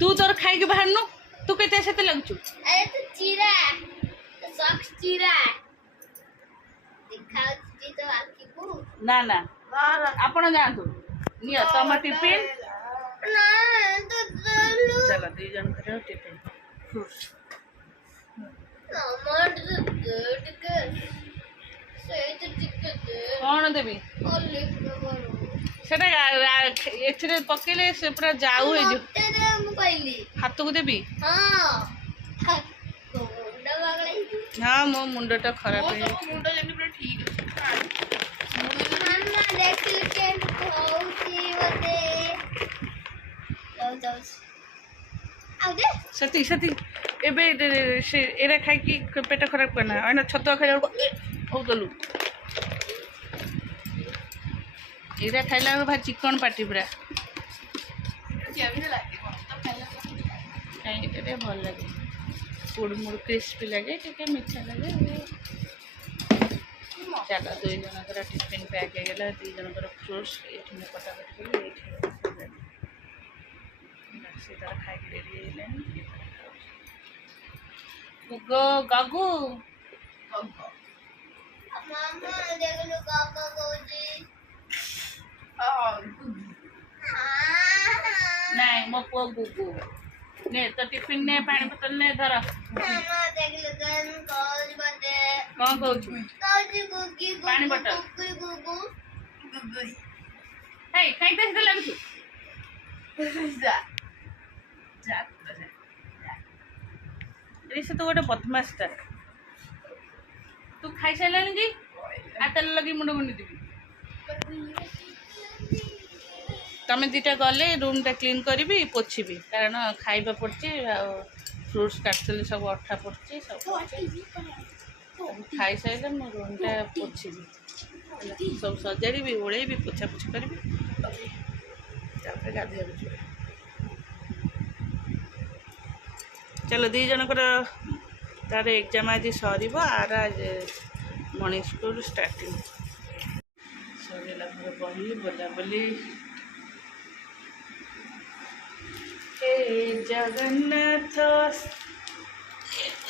तू तोर खाई के बाहर नु तू केते सेते लगचु अरे तो चीरा तो सॉक्स चीरा दिखाओ जी तो आखी को ना ना आपण जानतु निया तम टिफिन ना तो चलो चलो दी जन करे टिफिन टमाटर गुड गुड सही तो टिकट कौन देबी ओले करो सेटा एथरे पकेले से पूरा जाऊ हे जो तेरे हम कहली हाथ को देबी हां मुंडा बागलाई हां मो मुंडटा खराब है मुंडा जनी पूरा ठीक है मामा देख के होउची बते जाओ आओ दे सती सती एबे से एरा खाई की पेट खराब करना है ना छतुआ खाई हो गलु एरा खाइला भाई चिकन पार्टी पूरा केमिन लागे तो खाइला कहीं टे भल लगे फूड मुड़ क्रिस्पी लगे टे मीठा लगे चलो दुई जनकर टिफिन पैक हो गला दुई जनकर फ्रूट्स ये कटाकट करी से तार खाई रेडी है गुगो गागू मामा देख लो काका कोजी नहीं मो पुआ गुगू ने तो टिफिन ने पानी बोतल ने धर मामा देख लो गन कॉलेज बते कौन कहू कॉलेज कुकी पानी बोतल कुकी गुगु हे खाई दे लगछु जा जा से तो गोटे बदमाशटा तू खाई सारे कि आतल लगी मुंड मुंडी देवी तमें दीटा गले रूमटा क्लीन करी पोछी कारण खाइबा पड़ची फ्रूट्स काटली सब अठा पड़ची सब खाई सारे मो रूमटा पोछी सब सजाड़ी ओल पोछा पोछी करी गाधे चलो दी जनकर तार एग्जाम आज सर आर आज मॉर्निंग स्कूल स्टार्टिंग सरला बही बोला बोली हे जगन्नाथ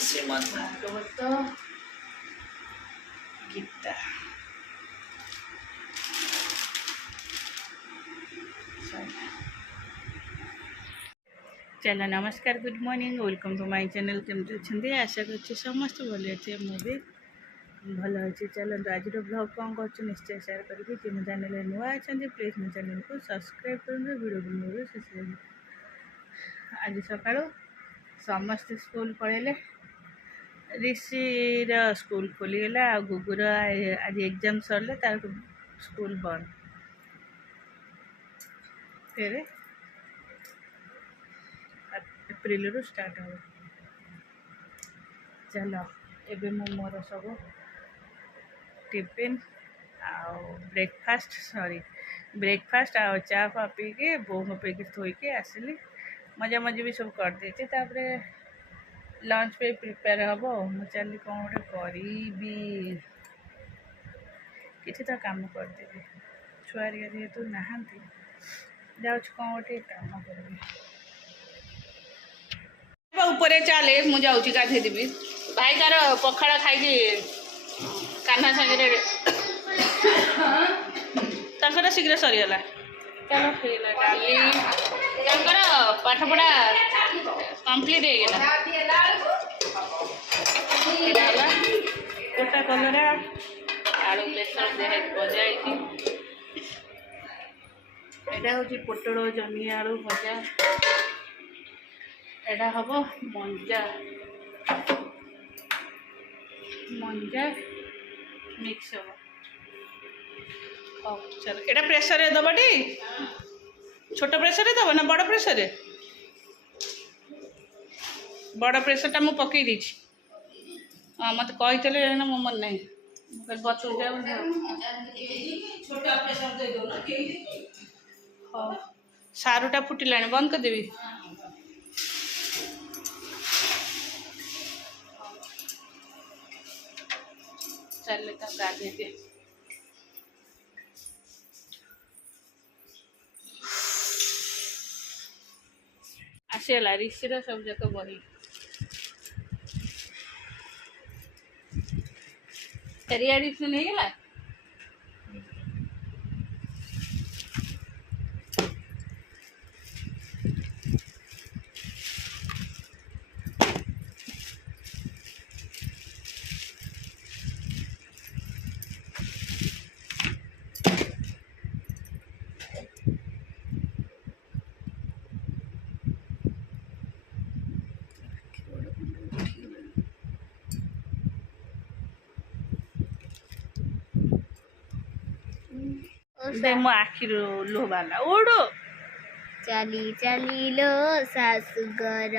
श्रीमद् भागवत गीता चलो नमस्कार good morning welcome to my channel केमती अच्छे आशा कर समस्त भले अच्छे मुझे भल अच्छे चलते आज ब्लॉग कौन कर निश्चय सेयार करी कि मो चैनल नुआ अच्छा प्लीज मो चैनल को सब्सक्राइब कर वीडियो को मोर शेष आज सका समस्ते स्कूल पढ़ेले ऋषिर स्कूल खोलीगला आ गुगुर आज एग्जाम सरले तार स्कूल बंद फिर एप्रिल रू स्टार्ट हो चलो एबे मो मोर सब टिफिन ब्रेकफास्ट सॉरी ब्रेकफास्ट आ चा फा पी के बो पे थोइके आसली मजा मजी भी सब कर देते तापरे लंच पे प्रिपेयर हम मु चली कौन गोटे करी किसी तो काम करदेवी छुआरिया जेहेतु नहांती जाऊँ कौन गोटे काम करी ऊपर चले मुझे जाऊँगी गाधे देवी भाई तार पखाड़ खाई कान्हा सागे शीघ्र सरीगला चलो ठीक डाली पाठ पढ़ा कम्प्लीट होगा गोटा कलरा आलू बेसन दे भजा यहाँ हूँ पोटल जमी आलू भजा एटा हम मंजा मंजा मिक्स हम चलो एटा प्रेसर दबटी छोट प्रेसर दब ना बड़ प्रेसर बड़ प्रेसरटा मु पकई देछि हाँ मत कही ना मो मन नहीं बचल हाँ सारूटा फुटिला बंद करदेवी चल गाधे दे ଆସିଗଲା ରିସିର ସବୁ ଯାକ ବହି। ରିଆଡିସନ୍ ହେଇଗଲା। दे मो आखिरु लुह बाला ओडो चाली चाली लो सासुगर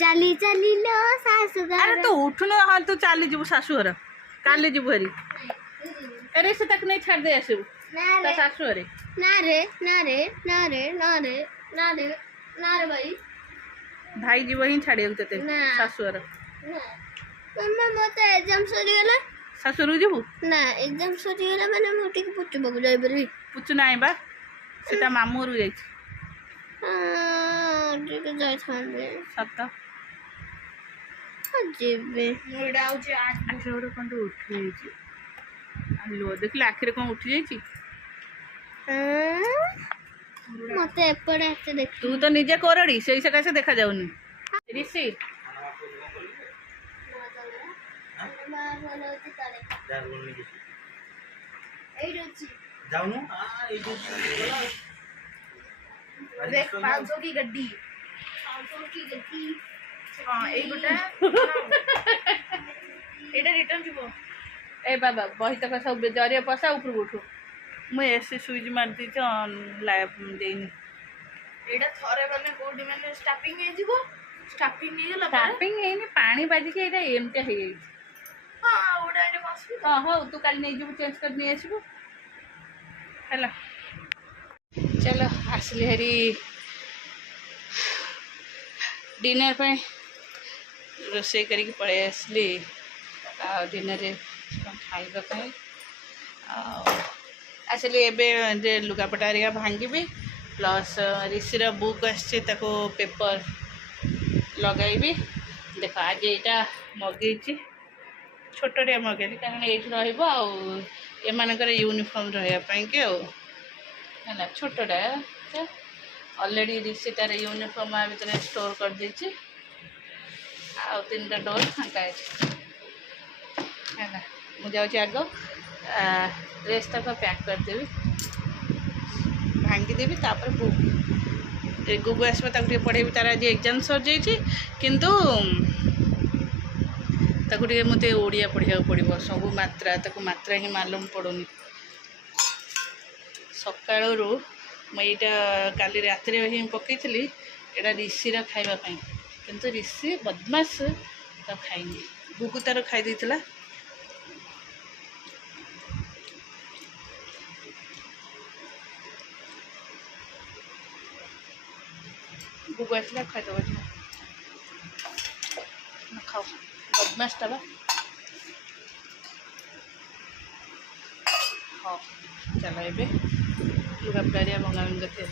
चाली चाली लो सासुगर अरे तो उठुन हाँ तू चाली जीवु शाशु घर काली जीवु हरी अरे से तक नहीं छाड़ दे आसु ना ता रे शाशु हरी ना रे ना रे ना रे ना रे ना रे ना रे भाई भाई जीव ही छाड़ी तते ना। शाशु घर ना मम्मा मते एग्जाम सरी गला शाशु रू जीवु ना एग्जाम सरी गला माने मु टिक पुच्चु बगु जाई परबी पुचु नाही बा सेटा मामू रू जाई हां टिक जाई थांबे सत जेबे मुड़ा आउची आज आखिर गोटे कौन उठी जाइए लो देखिले आखिर कौन उठी जाइए मते एपड़े आते देख तू तो निजे कोरड़ी से कैसे देखा जाऊनी ऋषि देख 500 की गड्डी हां ए गोटा एटा रिटर्न जीवो ए बाबा बही तक सब जरिया पसा ऊपर उठू मुझे एसी स्विच मार दी लाइफ देनी एटा थरे माने कोडी माने स्टापिंग हे जीवो स्टापिंग हे गला स्टार्टिंग है पानी बाजी के एटा एमटा हे हां ओडा एटा बसबी हां हो तू काल नहीं जीव चेंज कर नहीं आसबो हेला चलो आसली हरी डिनर पे रोसे करी पड़े आसली डिनर खाइबा आसली एबे लुगापटा हरिका भांगी प्लस ऋषिर बुक आसी पेपर लगेबी देख आज यहाँ मगेई छोटे मगेली कारण ये एमर यूनिफॉर्म रही है छोटा ऑलरेडी ऋषि तार यूनिफॉर्म आ भर स्टोर कर देछि आ 3टा डोर फांका है मुझे आग ड्रेस तक पैक करदेवी भांगीदेवी तापर बुक गुगु आसो ताके पढ़ेबी तार आज एग्जाम सर जाइए किंतु ताके मत ओडिया पढ़ा पड़ो सब मात्रा ताको मात्रा ही मालूम पड़ूनी सकाळू मुझा काली रात ही पकई एटा ऋषिर खावाई किंतु ऋषि बदमाश तो खाईनी गुगु तार खाई गुगु आसला खाईदे खाओ बदमाश टा हाँ चलो ये लुगापटारिया मंगावन गथे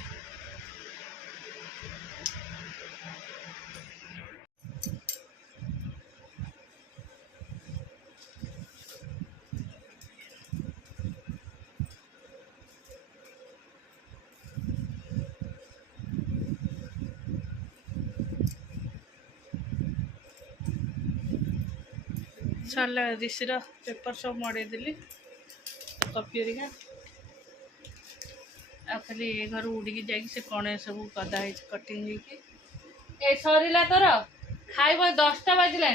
सरला ऋषिर पेपर सब मड़ेदेली कॉपी हरिका आ खाली ए घर उड़ी जाए से कणे सब कदा कटिंग ए सरला तोर खाइब 10टा बाजिला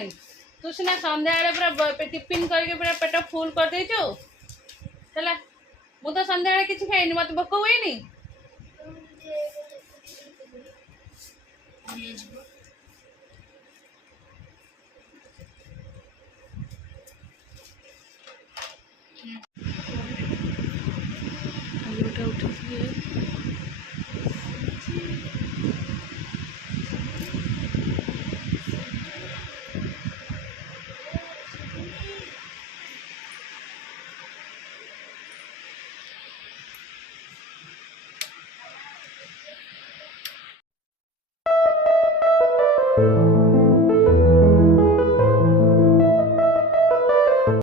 तू सीना संध्या पूरा टिफिन करके पूरा पेट फुल कर देचु है मु तो संध्या किसी खाइनी मत भोक हुए